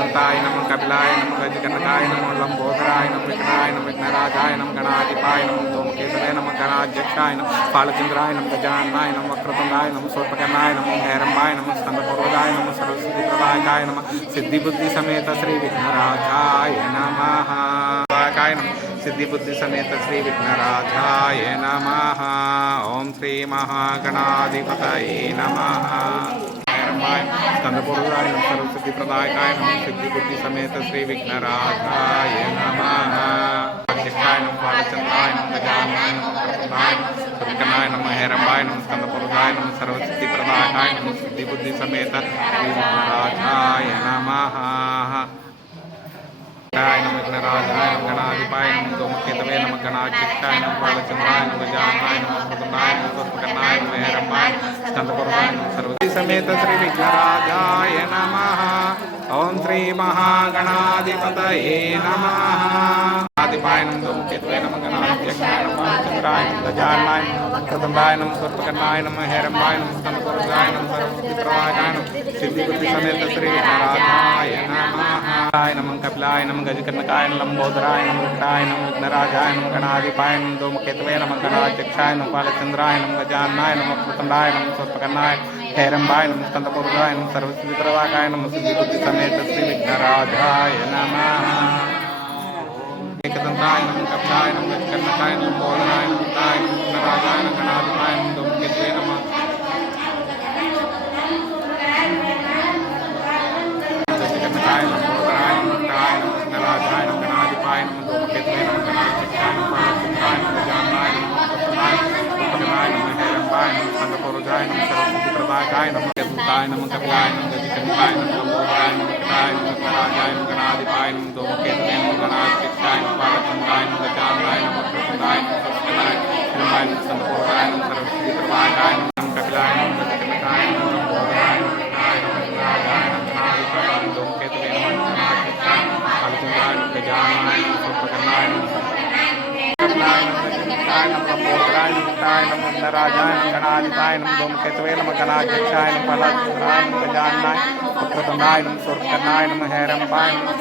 एकदंताय नमः कपिलाय नमः गजकनकाय नमः लंबोदराय नमः विघ्नाय नमः विघ्नराजाय नमः गणाधिपाय नमः धूमकेतवे नमः गणाध्यक्षाय नमः बालचंद्राय नमः गजाननाय नमः वक्रतुंडाय नमः सूर्पकर्णाय नमः हैरंबाय नमः स्कंदपूर्वजाय नमः सरस्वती प्रदायकाय नमः सिद्धि बुद्धि समेत श्री विघ्नराजाय नमः सिद्धि बुद्धि समेत श्री विघ्नराजाय नमः। ओम श्री महागणाधिपतये नमः। स्कंदपूर्वजाय नमः सरस्वती प्रदायकाय नमः सिद्धि बुद्धि समेत श्री विघ्नराजाय नमः। अध्यक्षाय नमः बालचंद्राय नमः गजाननाय नमः वक्रतुंडाय नमः सूर्पकर्णाय नमः हैरंबाय नमः स्कंदपूर्वजाय नमः सरस्वती प्रदायकाय नमः सिद्धि बुद्धि समेत श्री विघ्नराजाय नमः। नमः विघ्नराजाय नमः गणाधिपाय नमः धूमकेतवे नमः गणाध्यक्षाय नमः बालचंद्राय नमः गजाननाय नमः वक्रतुंडाय नमः सूर्पकर्णाय नमः हैरंबाय नमः स्कंदपूर्वजाय नमः सरस्वती समेत श्री विघ्नराजाय नमः। ओम श्री महागणाधिपतये नमः। आदिपाय नमः धूमकेतवे नमः गणाध्यक्षाय नमः बालचंद्राय नमः गजाननाय नमः वक्रतुंडाय नमः सूर्पकर्णाय नमः हैरंबाय नमः स्कंदपूर्वजाय नमः सरस्वती प्रदायकाय नमः सिद्धि बुद्धि समेत श्री विघ्नराजाय नमः। नमः कपिलाय नमः गजकनकाय नमः लंबोदराय नमः विघ्नाय नमः विघ्नराजाय नमः गणाधिपाय नमः धूमकेतवे नमः गणाध्यक्षाय नमः बालचंद्राय नमः गजाननाय नमः वक्रतुंडाय नमः सूर्पकर्णाय हैरंबाय नमः स्कंदपूर्वजाय नमः सरस्वती प्रदायकाय नमः सिद्धि बुद्धि समेत श्री विघ्नराजाय नमः। एकदंताय नमः कपिलाय नमः गजकनकाय नमः लंबोदराय नमः विघ्नाय नमः विघ्नराजाय नमः गणाधिपाय नमः धूमकेतवे नमः गजकनकाय नमः लंबोदराय नमः विघ्नाय नमः विघ्नराजाय नमः गणाधिपाय नमः धूमकेतवे नमः गणाध्यक्षाय नमः बालचंद्राय नमः गजाननाय नमः वक्रतुंडाय नमः सूर्पकर्णाय नमः हैरंबाय नमः स्कंदपूर्वजाय नमः सरस्वती प्रदायकाय नमः एकदंताय नमः कपिलाय नमः गजकनकाय नमः लंबोदराय नमः विघ्नाय नमः विघ्नराजाय नमः गणाधिपाय नमः धूमकेतवे नमः गणाध्यक्षाय नमः बालचंद्राय नमः गजाननाय नमः वक्रतुंडाय नमः सूर्पकर्णाय हैरंबाय नमः स्कंदपूर्वजाय नमः सरस्वती प्रदायकाय नमः कपिलाय नमः गजकनकाय नमः लंबोदराय नमः विघ्नाय नमः विघ्नराजाय नमः गणाधिपाय नमः धूमकेतवे नमः गणाध्यक्षाय नमः बालचंद्राय नमः गजाननाय नमः सूर्पकर्णाय नमः लंबोदराय नमः विघ्नराजाय नमः गणाधिपाय नमः धूमकेतवे नमः गणाध्यक्षाय नमः बालचंद्राय नमः गजाननाय वक्रतुंडाय नमः सूर्पकर्णाय नमः हैरंबाय नमः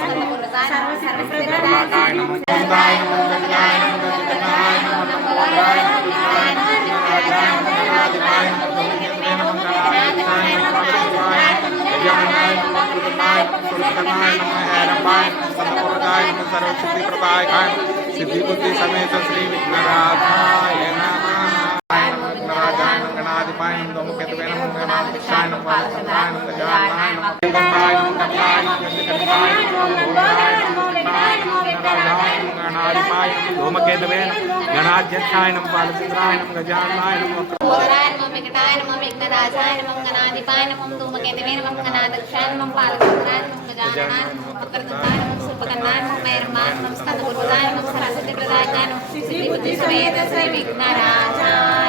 प्रदायकाय नमः गजाननाय नमः गजाननाय नमः गजकनकाय नमः लंबोदराय नमः विघ्नाय नमः विघ्नराजाय नमः गणाधिपाय नमः धूमकेतवे नमः गणाध्यक्षाय नमः बालचंद्राय नमः गजाननाय नमः वक्रतुंडाय नमः सूर्पकर्णाय नमः हैरंबाय नमः स्कंदपूर्वजाय नमः सरस्वती प्रदायकाय सिद्धि बुद्धि समेत श्री विघ्नराजाय नमः। विघ्नराजाय नमः गणाधिपाय नमः धूमकेतवे नमः गणाध्यक्षाय नमः बालचंद्राय नमः गजाननाय नमः एकदंताय नमः कपिलाय नमः गजकनकाय नमः लंबोदराय नमः विघ्नाय नमः विघ्नराजाय नमः गणाधिपाय नमः धूमकेतवे नमः गणाध्यक्षाय नमः बालचंद्राय नमः गजाननाय नमः लंबोदराय नमः विघ्नाय नमः विघ्नराजाय नमः गणाधिपाय नमः धूमकेतवे नमः गणाध्यक्षाय नमः बालचंद्राय नमः गजाननाय नमः वक्रतुंडाय नमः सूर्पकर्णाय नमः हैरंबाय नमः स्कंदपूर्वजाय नमः सरस्वती प्रदायकाय नमः सिद्धि बुद्धि समेत श्री विघ्नराजाय